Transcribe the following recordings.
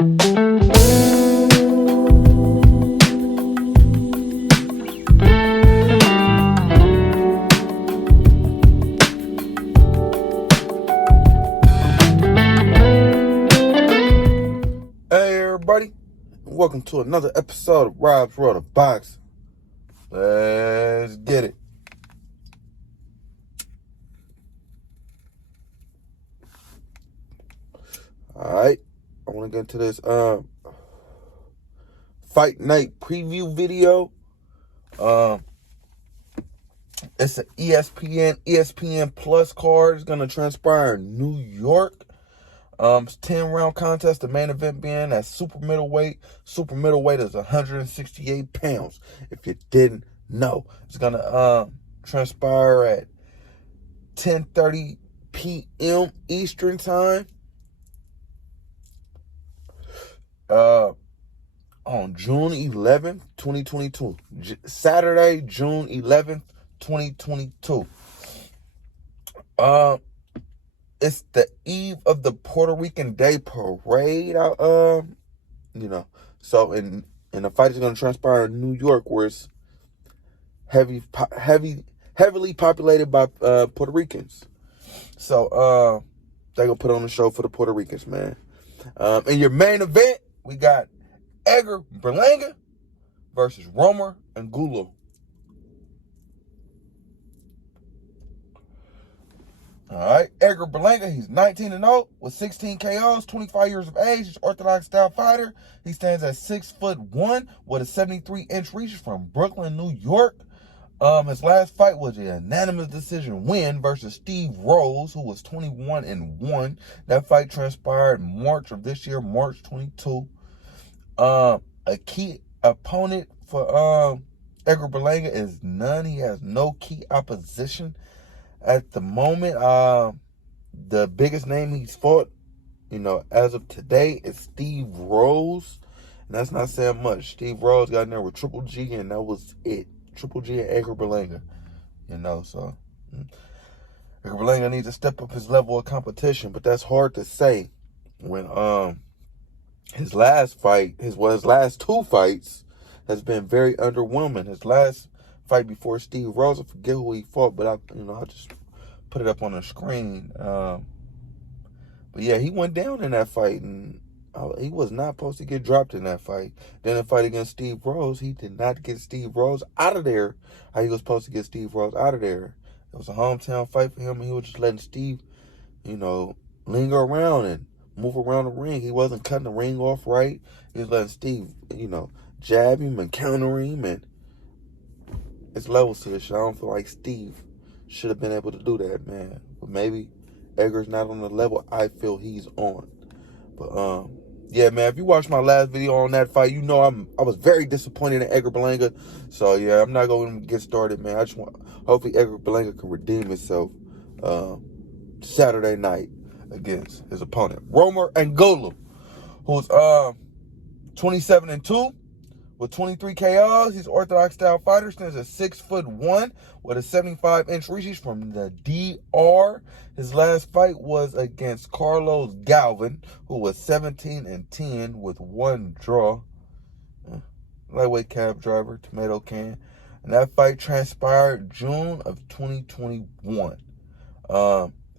Everybody, welcome to another episode of Rob's World of Boxing. Let's get it. Alright, I want to get into this fight night preview video. It's an ESPN Plus card. It's going to transpire in New York. It's 10-round contest. The main event being at super middleweight. Super middleweight is 168 pounds. If you didn't know, it's gonna transpire at 10:30 p.m. Eastern time. On June 11th, 2022. Saturday, June 11th, 2022. It's the eve of the Puerto Rican Day Parade. So the fight is going to transpire in New York, where it's heavily populated by Puerto Ricans. So they're gonna put on a show for the Puerto Ricans, man. In your main event, we got Edgar Berlanga versus Omar Angulo. All right, Edgar Berlanga, he's 19-0 with 16 KOs, 25 years of age. He's orthodox style fighter. He stands at 6'1" with a 73-inch reach from Brooklyn, New York. His last fight was a unanimous decision win versus Steve Rose, who was 21-1. That fight transpired in March of this year, March 22. A key opponent for Edgar Berlanga is none. He has no key opposition at the moment. The biggest name he's fought, as of today, is Steve Rose. And that's not saying much. Steve Rose got in there with Triple G, and that was it. Triple G and Edgar Berlanga. So Edgar Berlanga needs to step up his level of competition, but that's hard to say when his last two fights has been very underwhelming. His last fight before Steve Rose, I forget who he fought, but I'll just put it up on the screen. But yeah, he went down in that fight, and he was not supposed to get dropped in that fight. Then the fight against Steve Rose, he did not get Steve Rose out of there how he was supposed to get Steve Rose out of there. It was a hometown fight for him, and he was just letting Steve, linger around and move around the ring. He wasn't cutting the ring off right. He was letting Steve, jab him and counter him, and it's levels to this shit. I don't feel like Steve should have been able to do that, man. But maybe Edgar's not on the level I feel he's on. But yeah, man, if you watched my last video on that fight, I was very disappointed in Edgar Berlanga. So yeah, I'm not going to get started, man. Hopefully Edgar Berlanga can redeem himself Saturday night against his opponent, Omar Angulo, who's 27-2 with 23 KOs. He's orthodox style fighter, stands at 6'1" with a 75-inch reach. He's from the DR. His last fight was against Carlos Galvin, who was 17-10 with one draw. Lightweight cab driver, tomato can. And that fight transpired June of 2021.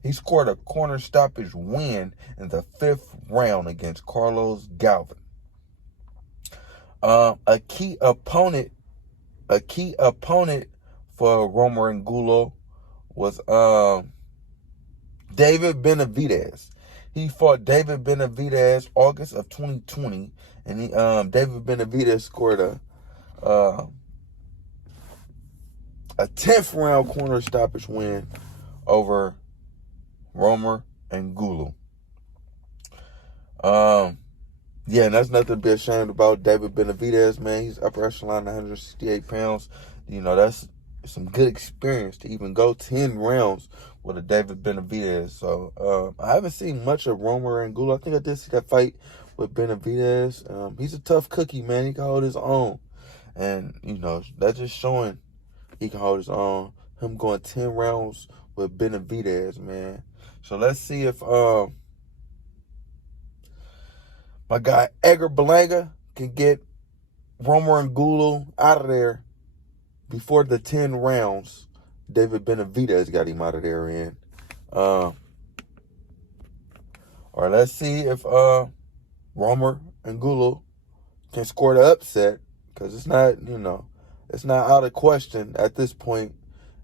He scored a corner stoppage win in the 5th round against Carlos Galvin. A key opponent for Omar Angulo was David Benavidez. He fought David Benavidez August of 2020, and David Benavidez scored a 10th round corner stoppage win over Omar Angulo. Yeah, and that's nothing to be ashamed about. David Benavidez, man, he's upper echelon, 168 pounds. That's some good experience to even go 10 rounds with a David Benavidez. So I haven't seen much of Omar Angulo. I think I did see that fight with Benavidez. He's a tough cookie, man. He can hold his own. And, that's just showing he can hold his own. Him going 10 rounds with Benavidez, man. So let's see if my guy Edgar Berlanga can get Romer Angulo out of there before the 10 rounds. David Benavidez got him out of there in. Or let's see if Romer Angulo can score the upset, because it's not, it's not out of question at this point.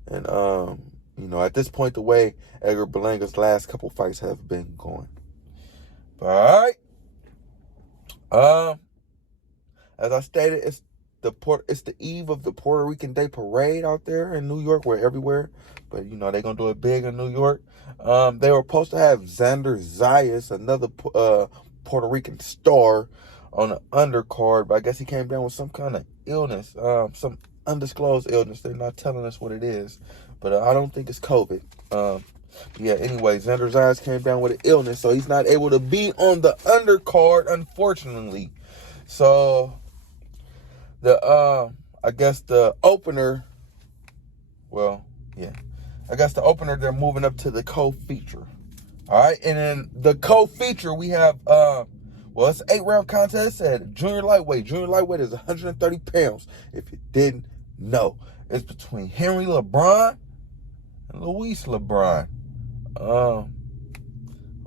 And at this point, the way Edgar Berlanga's last couple fights have been going. All right. As I stated, it's the eve of the Puerto Rican Day Parade out there in New York. We're everywhere, but they're gonna do it big in New York. They were supposed to have Xander Zayas, another Puerto Rican star, on the undercard, but I guess he came down with some kind of illness, some undisclosed illness. They're not telling us what it is, but I don't think it's COVID. Anyway, Xander Zayas came down with an illness, so he's not able to be on the undercard, unfortunately. So I guess the opener, they're moving up to the co-feature. All right, and then the co-feature, we have, it's an 8-round contest at junior lightweight. Junior lightweight is 130 pounds, if you didn't know. It's between Henry Lebron and Luis Lebron. I don't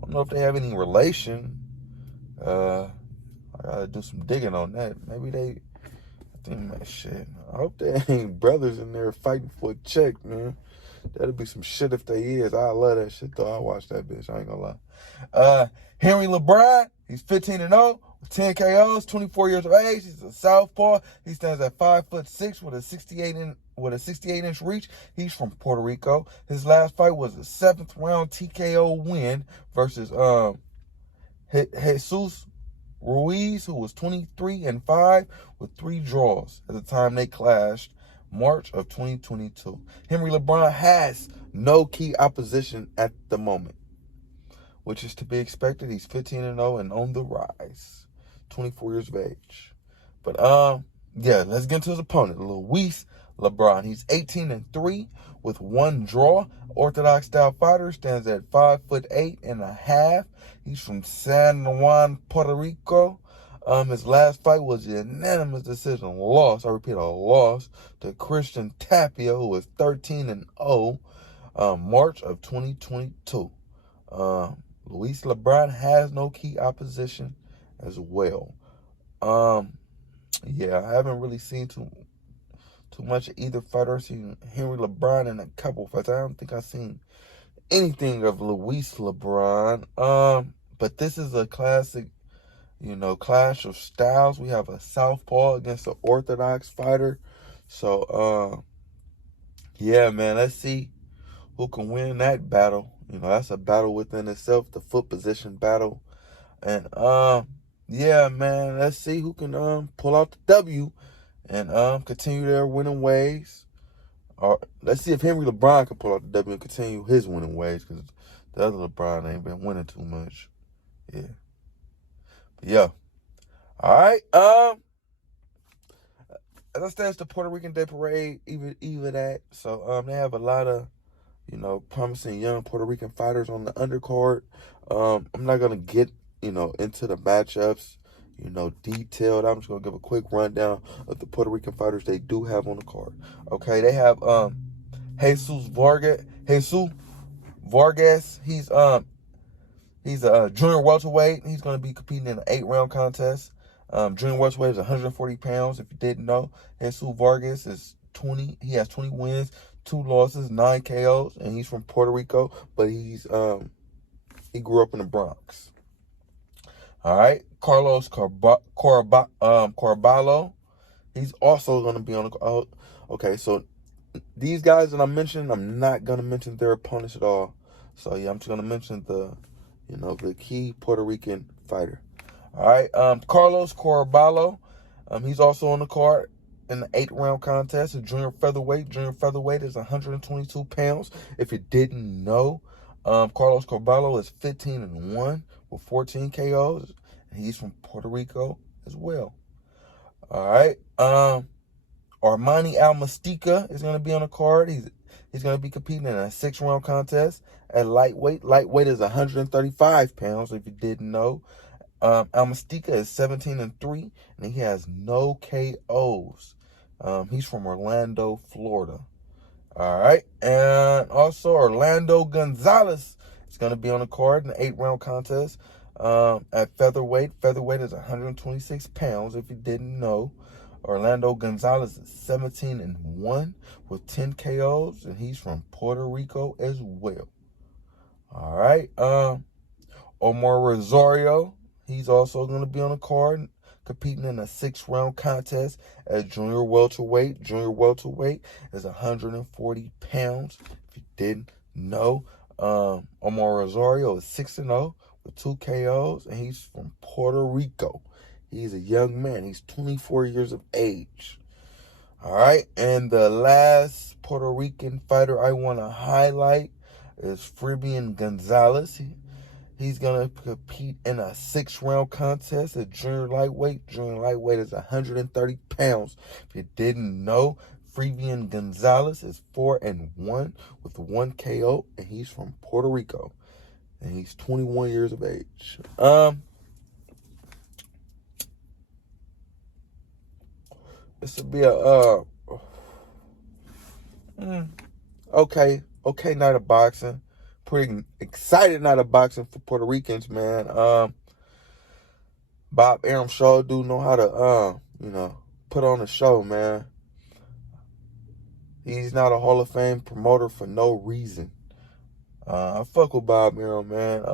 know if they have any relation. I gotta do some digging on that. Maybe I hope they ain't brothers in there fighting for a check, man. That'd be some shit if they is. I love that shit, though. I watch that bitch. I ain't gonna lie. Henry Lebron, he's 15-0 with 10 KOs, 24 years of age. He's a southpaw. He stands at 5'6" with a 68-inch reach. He's from Puerto Rico. His last fight was a 7th round TKO win versus Jesus Ruiz, who was 23-5 with 3 draws at the time they clashed, March of 2022. Henry Lebron has no key opposition at the moment, which is to be expected. He's 15-0 and on the rise, 24 years of age. But let's get into his opponent, Luis Lebron. He's 18-3 with 1 draw. Orthodox style fighter, stands at 5'8.5". He's from San Juan, Puerto Rico. His last fight was a unanimous decision loss. I repeat, a loss to Christian Tapia, who was 13-0, March of 2022. Luis Lebron has no key opposition as well. I haven't really seen too much of either fighter. I've seen Henry Lebron in a couple fights. I don't think I've seen anything of Luis Lebron. But this is a classic, clash of styles. We have a southpaw against an orthodox fighter. So, man, let's see who can win that battle. That's a battle within itself, the foot position battle. And, man, let's see who can pull out the W and continue their winning ways. Or let's see if Henry Lebron can pull out the W and continue his winning ways, because the other Lebron ain't been winning too much. All right. As I said, it's the Puerto Rican Day Parade, even that. So they have a lot of promising young Puerto Rican fighters on the undercard. I'm not gonna get into the matchups detailed. I'm just gonna give a quick rundown of the Puerto Rican fighters they do have on the card. Okay, they have Jesus Vargas. He's a junior welterweight. He's gonna be competing in an 8-round contest. Junior welterweight is 140 pounds. If you didn't know, Jesus Vargas is 20. He has 20 wins, 2 losses, 9 KOs, and he's from Puerto Rico, but he grew up in the Bronx. All right, Carlos Caraballo. He's also going to be on the. Okay, so these guys that I mentioned, I'm not going to mention their opponents at all. So I'm just going to mention the key Puerto Rican fighter. All right, Carlos Caraballo. He's also on the card in the 8-round contest, a junior featherweight. Junior featherweight is 122 pounds. If you didn't know, Carlos Caraballo is 15-1 with 14 KOs. And he's from Puerto Rico as well. All right. Armani Almustika is going to be on the card. He's going to be competing in a 6-round contest at lightweight. Lightweight is 135 pounds, if you didn't know. Almustika is 17-3, and he has no KOs. He's from Orlando, Florida. All right. And also Orlando Gonzalez is going to be on the card in the 8-round contest at featherweight. Featherweight is 126 pounds, if you didn't know. Orlando Gonzalez is 17-1 with 10 KOs, and he's from Puerto Rico as well. All right. Omar Romero, he's also going to be on the card competing in a 6-round contest at junior welterweight. Junior welterweight is 140 pounds, if you didn't know. Omar Romero is 6-0 with 2 KOs, and he's from Puerto Rico. He's a young man. He's 24 years of age. All right, and the last Puerto Rican fighter I want to highlight is Fabian Gonzalez. He's going to compete in a 6-round contest at junior lightweight. Junior lightweight is 130 pounds. If you didn't know, Fabian Gonzalez is 4-1 with 1 KO, and he's from Puerto Rico. And he's 21 years of age. This will be a okay night of boxing. Pretty excited night of boxing for Puerto Ricans, man. Bob Arum sure do know how to put on a show, man. He's not a Hall of Fame promoter for no reason. I fuck with Bob Arum, man.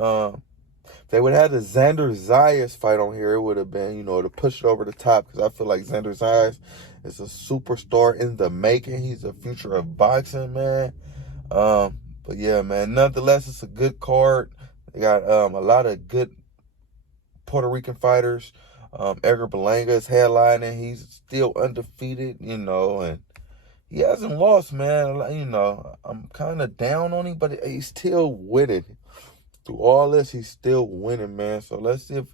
If they would have had the Xander Zayas fight on here, it would have been, to push it over the top, because I feel like Xander Zayas is a superstar in the making. He's the future of boxing, man. But yeah, man, nonetheless, it's a good card. They got a lot of good Puerto Rican fighters. Edgar Berlanga is headlining. He's still undefeated, and he hasn't lost, man. I'm kind of down on him, but he's still winning. Through all this, he's still winning, man. So let's see if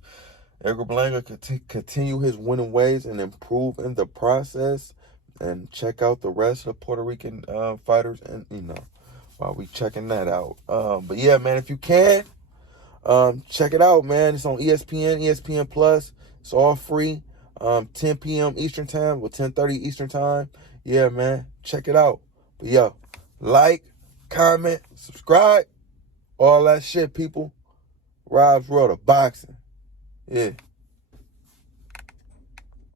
Edgar Berlanga can continue his winning ways and improve in the process. And check out the rest of the Puerto Rican fighters, and while we checking that out. But yeah, man, if you can, check it out, man. It's on ESPN, ESPN Plus. It's all free. 10 p.m. Eastern Time or 10:30 Eastern Time. Yeah, man, check it out. But yo, like, comment, subscribe, all that shit, people. Rob's World of Boxing. Yeah.